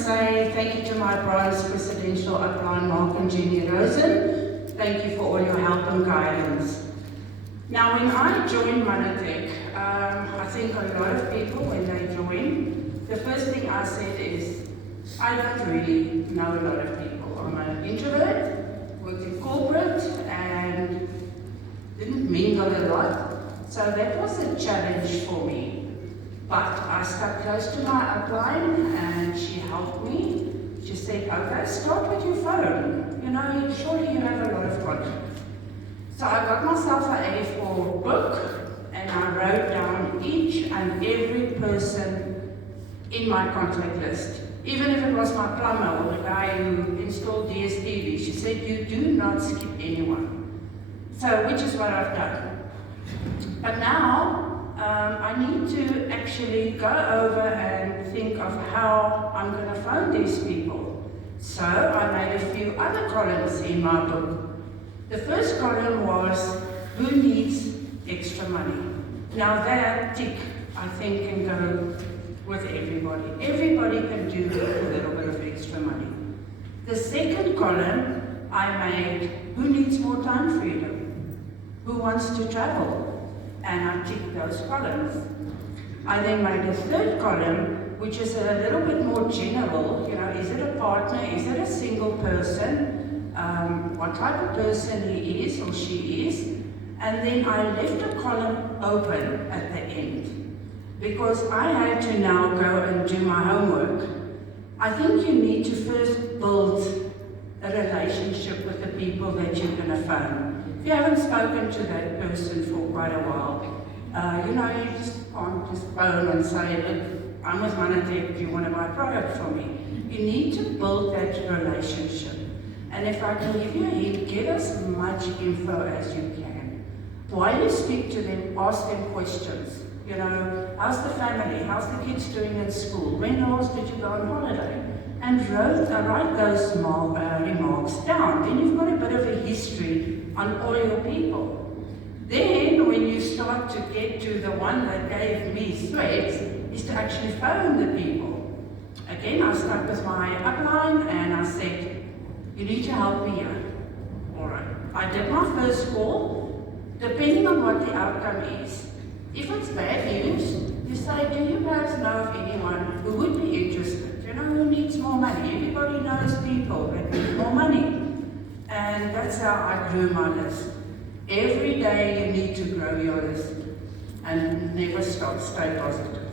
say thank you to my bronze presidential upline, Mark and Jenny Rosen. Thank you for all your help and guidance. Now, when I joined Manatech, I think a lot of people, when they join, the first thing I said is, I don't really know a lot of people. I'm an introvert, worked in corporate, and didn't mingle a lot. So that was a challenge for me. But I stuck close to my upline, and she helped me. She said, okay, start with your phone. You know, surely you have a lot of contacts. So I got myself an A4 book, and I wrote down each and every person in my contact list. Even if it was my plumber or the guy who installed DSTV, she said, you do not skip anyone. So, which is what I've done. But now, I need to actually go over and think of how I'm going to phone these people. So I made a few other columns in my book. The first column was, who needs extra money? Now that tick, I think, can go with everybody. Everybody can do a little bit of extra money. The second column, I made, who needs more time freedom? Who wants to travel? And I ticked those columns. I then made a third column, which is a little bit more general. You know, is it a partner? Is it a single person? What type of person he is or she is? And then I left a column open at the end, because I had to now go and do my homework. I think you need to first build a relationship with the people that you're going to phone. If you haven't spoken to that person for quite a while, you know, you just can't just phone and say, look, I'm with Manatech, do you want to buy a product from me? You need to build that relationship. And if I can give you a hint, get as much info as you can. While you speak to them, ask them questions. You know, how's the family? How's the kids doing in school? When last did you go on holiday? And write those remarks down. Then you've got a bit of a history on all your people. Then, when you start to get to the one that gave me threats, is to actually phone the people. Again, I stuck with my upline and I said, you need to help me here. All right. I did my first call, depending on what the outcome is. If it's bad news, you say, do you guys know of anyone who would be interested? You know, who needs more money? Everybody knows people that need more money. And that's how I grew my list. Every day you need to grow your list and never stop, stay positive.